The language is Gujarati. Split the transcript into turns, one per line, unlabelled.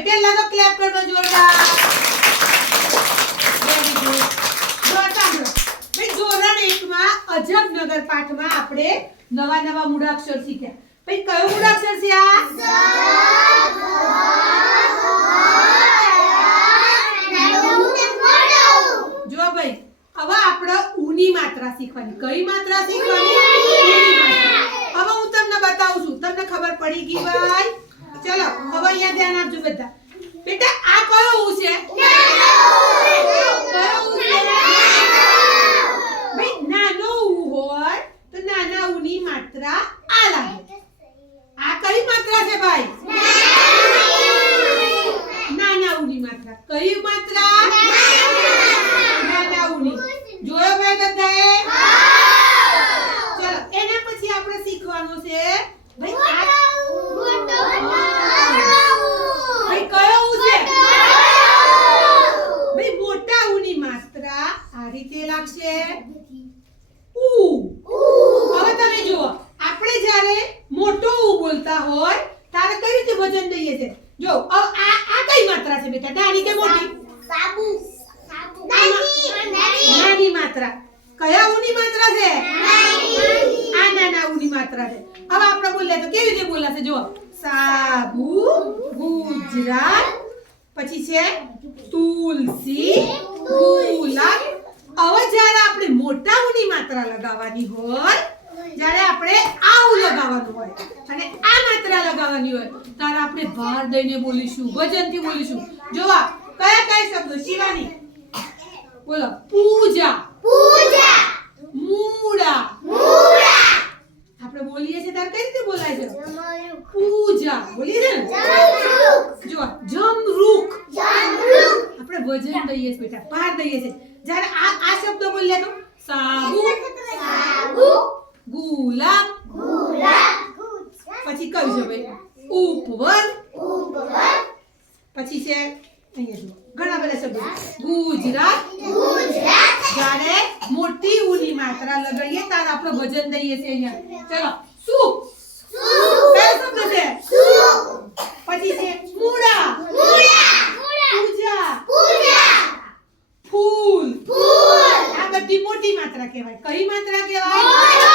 ભાઈ પહેલા તો ક્લેપ કરજો જોરદાર. વેરી ગુડ જોરદાર ભાઈ ધોરણ એકમાં અજબનગર પાઠમાં આપણે નવા નવા મૂળાક્ષર શીખ્યા. ભાઈ કયો મૂળાક્ષર છે આ? જો ભાઈ હવે આપણે ઉની માત્રા શીખવાની. કઈ માત્રા શીખવાની? હવે હું તમને બતાવું છું. તમને ખબર પડી ગઈ ભાઈ? હવે ધ્યાન આપજો બધા. બેટા આ કયો ઉ છે? કયો ઉ છે? ભાઈ નાનો ઉ હોય તો નાના ઉની માત્રા આ લાગે આ કઈ માત્રા છે ભાઈ? નાના ઉની માત્રા. કઈ માત્રા નાના ઉની જોયો ભાઈ બધાએ ચલો એના પછી આપણે શીખવાનું છે ભાઈ આ ભાઈ કયો ઉ છે ભાઈ મોટા ઉની માત્રા આ લાગશે ઉ. હવે તમે જુઓ આપણે જ્યારે મોટો ઉ બોલતા હોય ત્યારે કઈ રીતે વજન દઈએ છે? જો આ આ કઈ માત્રા છે બેટા? નાની કે મોટી? નાની. માત્રા. કયા ઉની માત્રા છે? આ નાના ઉની માત્રા છે. હવે આપણે બોલીએ તો કેવી રીતે બોલાશે? જુઓ. સાબુ ગુજરાત પછી છે તુલસી. ગુલાબ હવે જ્યારે આપણે મોટા ઉની માત્રા લગાવવાની હોય જ્યારે આપણે આવું લગાવવાનું હોય અને આ માત્રા લગાવવાની હોય ત્યારે આપણે ભાર દઈને બોલીશું વજનથી બોલીશું. જોવા કયા કયા શબ્દો? શિવાની. બોલો પૂજા. મૂળા. આપણે બોલીએ છીએ ત્યારે કઈ રીતે બોલાય છે? પૂજા. બોલીએ છે ને? જો જમરૂખ. આપણે વજન દઈએ છીએ બેટા ભાર દઈએ છીએ. જ્યારે આ આ શબ્દ બોલીએ તો? સાબુ. ગુલાબ. પછી કયું છે ભાઈ? ઉપવન. પછી છે અહીંયા જુઓ. ઘણા બધા શબ્દો ગુજરાત. ગુજરાત. જ્યારે મોટી ઉની માત્રા લગાડીએ ત્યારે આપણે ભજન દઈએ છીએ અહીંયા. ચલો શું? બધી મોટી માત્રા કહેવાય. કઈ માત્રા કહેવાય?